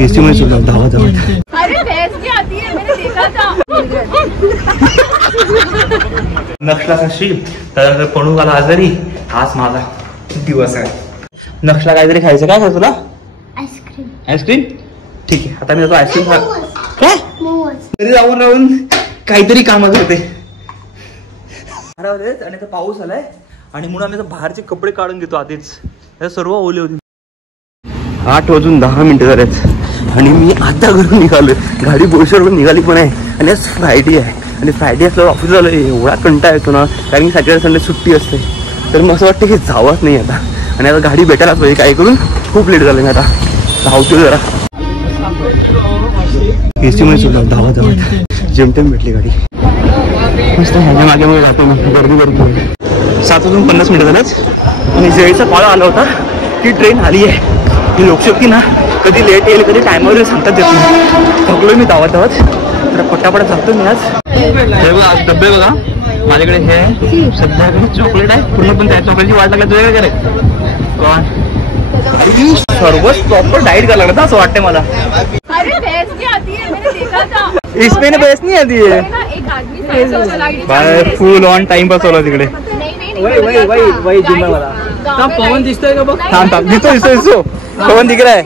AC में सुना धावत धावत. अरे भैंस भी आती है, मैंने देखा था. नक्षला कशी तर पणूवाला आजारी. आज माझा दिवस आहे. नक्षला काहीतरी खायचं. काय खायचं तुला? आईस्क्रीम. आईस्क्रीम ठीक आहे. आता मी जातो आईस्क्रीम खा. काय घरी जाऊन राहून काहीतरी कामं करते. आणि आता पाऊस आलाय आणि म्हणून आम्ही बाहेरचे कपडे काढून घेतो आधीच. सर्व ओले होते. 8:10 झालेत आणि मी आता घरून निघालोय. गाडी बोईसरवरून निघाली पण आहे आणि आज फ्रायडे आहे आणि फ्रायडे असल्यावर ऑफिस झालं. एवढा कंटाळा येतो ना, कारण की सॅटर्डे संडे सुट्टी असते. तर मग असं वाटतं की जावंच नाही आता. आणि आता गाडी भेटायलाच पाहिजे. काय करून खूप लेट झालं. मी आता धावतो जरा. एसी मध्ये सुद्धा धावत धावत जेमतेम भेटली गाडी. मस्त ह्याच्या मागे मागे जातो मी. गर्दी 7:50 झाल्याच आणि जेईचा कॉल आला होता की ट्रेन आली आहे. ही लोकशक्ती ना कधी लेट येईल कधी टायमावर सांगतात येत नाही. थकलोय मी धावत धावत. तर पटापट जातो मी आज. हे बघा आज डब्बे बघा माझ्याकडे. हे सध्याकडे चॉकलेट आहे पूर्ण, पण त्या चॉकलेटची वाट लागला तुझ्या काय सर्वच प्रॉपर डाईट करायला लागला असं वाटतंय मला. अरे भैंस भी आती है, मैंने देखा था. इसमें भैंस नहीं आती है. एक आदमी by full on time pass होला तिकडे. वही जिम्मा वाला. पवन दिसतोय का बघ. थांब दिसतो पवन दिख रहा है.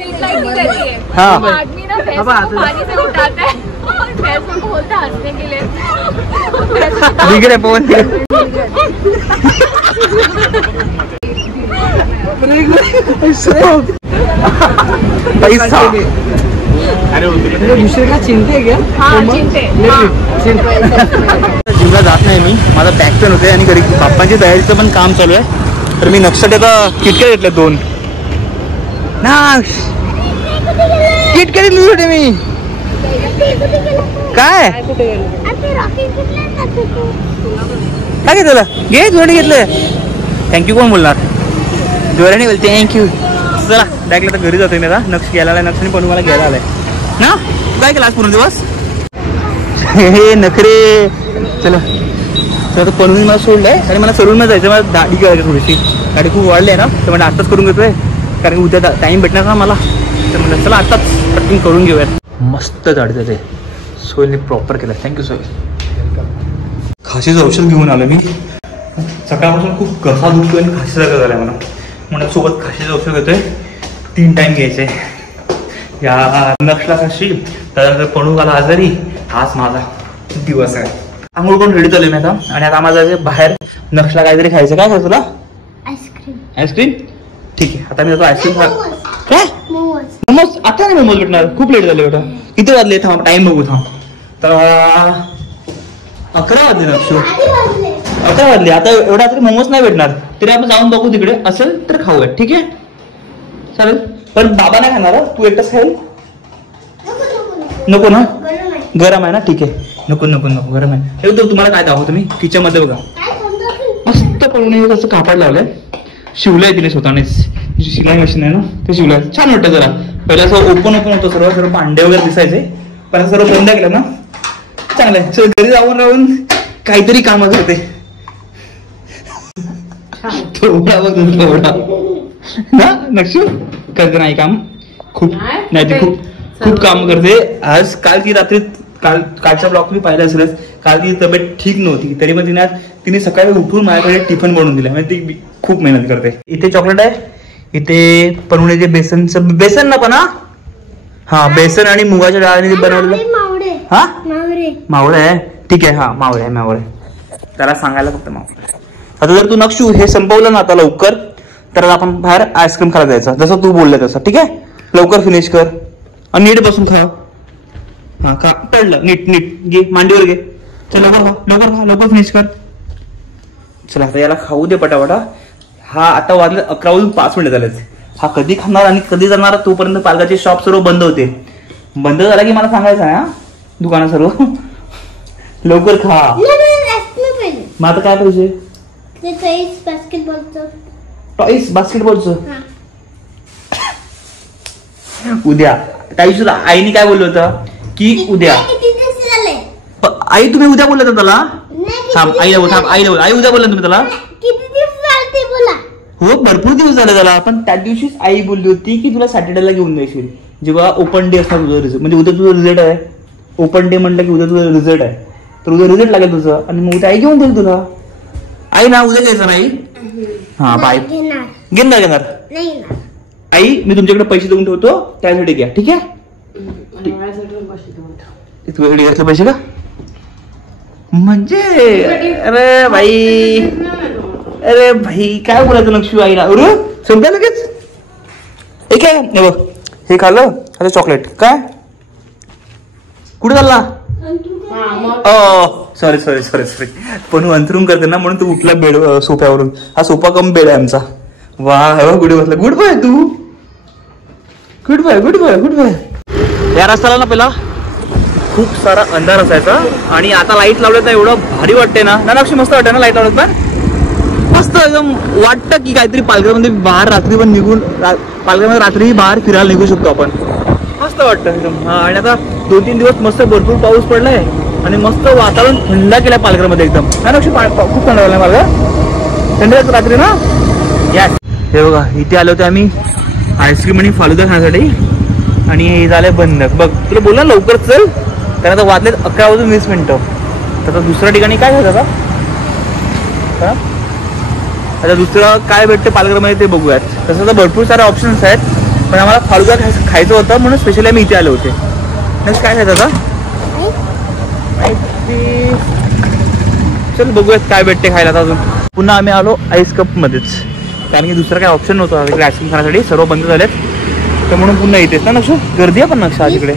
हाँ आदमी ना भैंस को पानी से उठाता है और भैंस को बोलता है हंसने के लिए. दिख रहे पवन दिख रहे. पैसा अरे दुसरे का चिंते क्या. जिमला जात नाही मी. माझा बॅक पेन होते आणि घरी बाप्पांची तयारीचं पण काम चालू आहे. तर मी नक्षट्याचा किटकॅट घेतले 2. ना किटकॅट घेतली होते मी. काय काय घेतलं? घे जोडी घेतलं. थँक्यू कोण बोलणार? जोराने बोलते थँक्यू. चला डायरेक्ट आता घरी जातोय मी. आता नक्ष घ्यायला आलाय. नक्षने पण मला घ्यायला आलाय ना. काय केलं आज पूर्ण दिवस? हे नखरे. चला तर पनवेल मला सोडलंय आणि मला सलूनमध्ये जायचं. मला दाढी करायची थोडीशी. गाडी खूप वाढली आहे ना, तर मला आत्ताच करून घेतोय कारण उद्या टाईम भेटणार ना मला. तर म्हटलं चला आत्ताच पटकन करून घेऊयात. मस्त दाढी जाते. सोयलने प्रॉपर केलं. थँक्यू सोयल. खाशीचं औषध घेऊन आलो मी. सकाळपासून खूप घसा दुखतोय आणि खाशीचा झालाय मला. म्हणून सोबत खाशीचं औषध घेतोय. 3 टाइम घ्यायचे. या नक्षला खाशी तर पणूवाला आजारी. आज माझा दिवस आहे. आंघोळ करून रेडी झालोय मी आता. आणि आता माझा बाहेर नक्षला काहीतरी खायचं. काय खायचं तुला? आईस्क्रीम. आईस्क्रीम ठीक आहे. आता मी जातो आईस्क्रीम खा. काय मोमोज? आता नाही मोमोज भेटणार. खूप लेट झाले बेटा. किती वाजले? थांब टाइम बघू. थांब तर 11 वाजले. नक्षू 11 वाजले. आता एवढा तरी मोमोज नाही भेटणार. तरी आपण जाऊन बघू तिकडे असेल तर खाऊया. ठीक आहे चालेल. पण बाबा नाही खाणार. तू एकटाच खाईल? नको ना. गरम आहे ना. ठीक आहे. नको नको नको गरम आहे. हे तुम्हाला काय दाखवतो मी किचन मध्ये. बघा मस्त पळून कसं कापड लावलंय. शिवलंय तिने स्वतःनेच. शिलाई मशीन आहे ना ते शिवलंय. छान वाटतं जरा. पहिला असं ओपन होतं सर्व भांडे वगैरे दिसायचे. पण सर्व बंद केलं ना. चांगलं आहे. घरी जाऊन राहून काहीतरी कामं करते. थोडा बघ थोडा ना नक्षू करते नाही काम. खूप नाही ती खूप काम करते. आज काल ती रात्री कालच्या ब्लॉग तुम्ही पाहिला असेलच. काल ती तब्येत ठीक नव्हती तरी पण तिने सकाळी उठून माझ्याकडे टिफिन बनवून दिला. म्हणजे ती खूप मेहनत करते. इथे चॉकलेट आहे. इथे पनवण्याचे बेसनचं बेसन ना पण हा बेसन आणि मुगाच्या डाळीने बनवलेलं. हा मावळे आहे. ठीक आहे. हा मावळे आहे. त्याला सांगायला फक्त मावळे. आता जर तू नक्षू हे संपवलं ना आता लवकर तर आपण बाहेर आईस्क्रीम खायला जायचं जसं तू बोलले तसं. ठीक आहे लवकर फिनिश कर आणि नीट बसून खा. हा का पडलं नीट घे मांडीवर घे. चल लवकर फिनिश कर. चला आता याला खाऊ दे पटापटा. हा आता वाजले 11:05 झालेत. हा कधी खाणार आणि कधी जाणार? तोपर्यंत पालकाचे शॉप सर्व बंद होते. बंद झाला की मला सांगायचं ना दुकानं सर्व. लवकर खा. मग आता काय पाहिजे? टॉईस बास्केटबॉलचं. उद्या ताई आईने काय बोललं होतं की उद्या. आई तुम्ही उद्या बोलला होता त्याला. थांब आईला बोल. आई उद्या बोलला तुम्ही त्याला. हो भरपूर दिवस झाले त्याला. पण त्या दिवशीच आई बोलली होती की तुला सॅटर्डेला घेऊन जायची. जेव्हा ओपन डे असणार तुझं रिझल्ट, म्हणजे उद्या तुझं रिझल्ट आहे, ओपन डे म्हटलं की उद्या तुझं रिझल्ट आहे, तर उद्या रिझल्ट लागेल तुझं, आणि मग उद्या आई घेऊन देईल तुला. आई ना उद्या घ्यायचं नाही. हा बाय. घेणार आई, मी तुमच्याकडे पैसे देऊन ठेवतो, त्यासाठी घ्या, ठीक आहे. तुझ्याकडे घ्यायचे पैसे का म्हणजे? अरे भाई काय बोलायचं नक्षू आईला. अरे संपलं लगेच. हे काय हे बघ, हे खाल्लं आता चॉकलेट. काय कुठे चालला? सॉरी पण अंथरूण करते ना म्हणून तू उठला बेड सोफ्यावरून. हा सोफा कम बेड आहे आमचा. वा गुड बसला. गुड बाय तू. Goodbye. या रस्त्याला ना पहिला खूप सारा अंधार असायचा आणि आता लाईट लावलं तर एवढं भारी वाटते ना. नक्षी मस्त वाटते ना लाईट लावलं तर. मस्त एकदम वाटतं की काहीतरी पालघरमध्ये बाहेर रात्री पण निघून, पालघरमध्ये रात्री बाहेर फिरायला निघू शकतो आपण. मस्त वाटतं एकदम. हा आणि आता 2-3 दिवस मस्त भरपूर पाऊस पडलाय आणि मस्त वातावरण थंड केलंय पालघरमध्ये एकदम. नक्षी खूप थंड झालाय पालघर. थंड रात्री ना. यस. हे बघा इथे आलो होते आम्ही आईस्क्रीम आणि फालुदा खाण्यासाठी आणि हे झालंय बंद. बघ तुला बोलला लवकर चल, कारण आता वाजलेत 11:20. तर आता दुसऱ्या ठिकाणी काय झालं आता? आता दुसरं काय भेटते पालघरमध्ये ते बघूयात. तसं तर भरपूर सारे ऑप्शन्स आहेत, पण आम्हाला फालुदा खायचं होतं म्हणून स्पेशली आम्ही इथे आले होते. नेक्स्ट काय खायचं आता? चल बघूयात काय भेटते खायला आता. अजून पुन्हा आम्ही आलो आईस कपमध्येच, कारण की दुसरं काय ऑप्शन नव्हतं तिकडे आईस्क्रीम खाण्यासाठी. सर्व बंद झालेत, तर म्हणून पुन्हा इथेच ना. नक्षू गर्दी आहे पण नक्षा आज इकडे.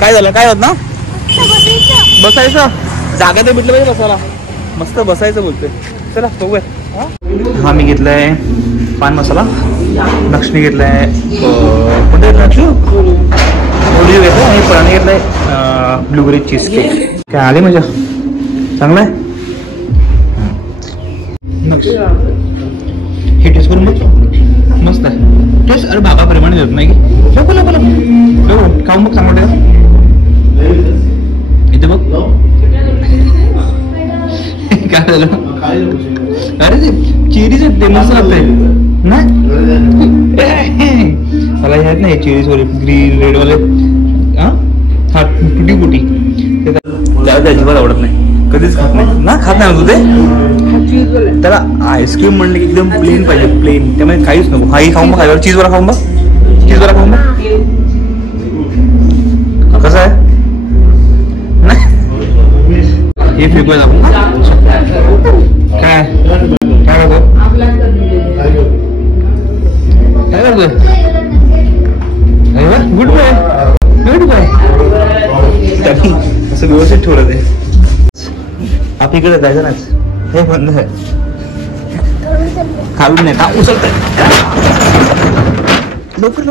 काय झालं? काय होत ना? बसायचं जागा तर भेटलं पाहिजे बसायला. मस्त बसायचं बोलतोय. चला बघूयात. हा मी घेतलाय पान मसाला. नक्षनी घेतलाय कोणतं घेतलं नक्षू? ओरिओ घेतलं आणि पराने घेतलाय ब्लूबेरी चीज केक. काय आली मजा? चांगलं आहे. हे टेस्ट करून बघ. मस्त आहे टेस्ट. अरे बाबा प्रमाणे देत नाही की खाऊन बघ. चांगलं वाटतं इथे बघ. काय झालं? अरे ते चेरीज आहेत ते मस्त लागतंय ना. मला ह्यात नाही चेरीज वाले ग्रीन रेड वाले. हा तुटी फुटी त्याला अजिबात आवडत नाही. कधीच खात नाही ना. खात नाही तू ते. त्याला आईस्क्रीम म्हणलं की एकदम प्लेन पाहिजे, प्लेन. त्यामुळे काहीच नको. हाही खाऊन बघ. खायवर चीजवाला खाऊन बघ. चीजवाला खाऊन बघ कसं आहे. नाही हे फेकूया आपण. काय काय करतो? काय करतोय? Good bye. असं व्यवस्थित ठेवलं ते. आप इकडे जायचं नाच. हे बंद आहे. खाऊन नाही का उचलतंय. लवकर.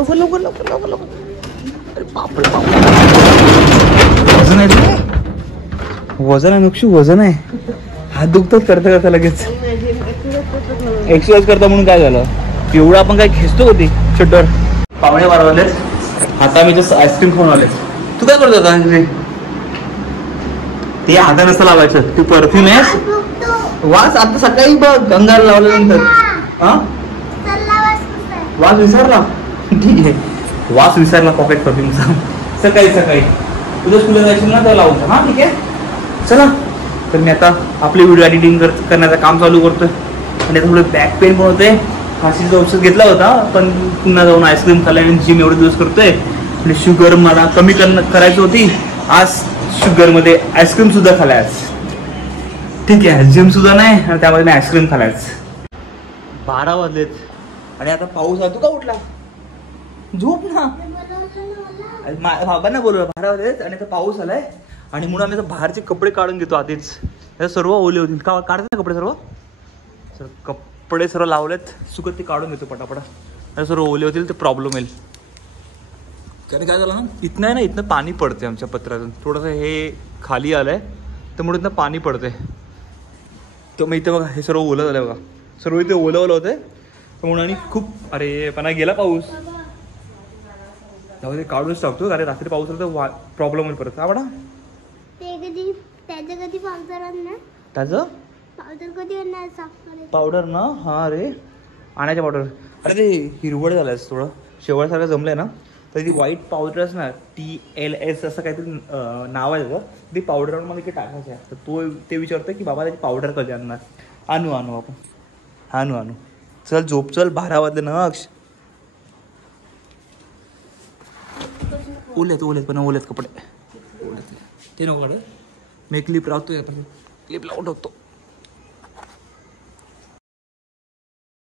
वजन आहे ते. वजन आहे नक्षू, वजन आहे. हात दुखतात करता लगेच. एक्सरसाइज करता म्हणून काय झालं? एवढं आपण काय खेचतो होती शटर. 11:15 वाजलेत. आता मी जस्ट आईस्क्रीम खाऊन आले. तू काय करतो आता? ते हाता नसतं लावायचं. तू परफ्यूम आहेस. वास आता सकाळी बघ अंगाला लावल्यानंतर. वास विसरला. ठीक आहे वास विसरला पॉकेट परफ्यूमचा. सकाळी तुझ्या स्कूलला जायचं ना तर लावतो. हा ठीक आहे चला. तर मी आता आपली व्हिडिओ एडिटिंग करण्याचं काम चालू करतोय आणि आता थोडं बॅक पेन पण होते. खासीचं औषध घेतला होता पण पुन्हा जाऊन आईस्क्रीम खाल्ला आणि जिम एवढे दिवस करतोय. आणि शुगर मला कमी करायची होती. आज शुगरमध्ये आईस्क्रीम सुद्धा खाल्लाय. ठीक आहे जिम सुद्धा नाही आणि त्यामध्ये मी आईस्क्रीम खाल्लाय. 12 वाजलेत आणि आता पाऊस आहे. तू का उठला? झोप ना. बाबांना बोलवलं 12 वाजलेत आणि आता पाऊस आलाय आणि म्हणून आम्ही बाहेरचे कपडे काढून घेतो आधीच. सर्व ओले होतील. का काढतात ना कपडे सर्व. कपडे सर्व लावलेत सुकत ते काढून घेतो पटापटा. सर्व ओले होतील ते प्रॉब्लेम येईल. कारण काय झालं ना इथनं आहे ना, इथनं पाणी पडते आमच्या पत्र्यातून. थोडंसं हे खाली आलंय तर म्हणून इथनं पाणी पडते. तर मग इथे बघा हे सर्व ओलं झालंय बघा. सर्व इथे ओलं होते तर म्हणून. आणि खूप अरे पण गेला पाऊस. त्यामध्ये काढूनच टाकतो कारण रात्री पाऊस आला तर प्रॉब्लेम होईल परत. आवडा पावडर ना. हा रे आणायच्या पावडर. अरे ते हिरवळ झालंय थोडं शेवळसारखं जमलंय ना तर ती व्हाईट पावडर असणार TLS असं काहीतरी नाव आहे त्याचं. ती पावडर आणून मला इथे टाकायचं आहे. तर तो ते विचारतोय की बाबा त्याची पावडर कधी आणणार. आणू आपण आणू. चल झोप चल 12 वाजले ना अक्ष. ओलेत पण ओलेत कपडे ते नको काढ. मी क्लिप लावतोय क्लिप लावून ठेवतो.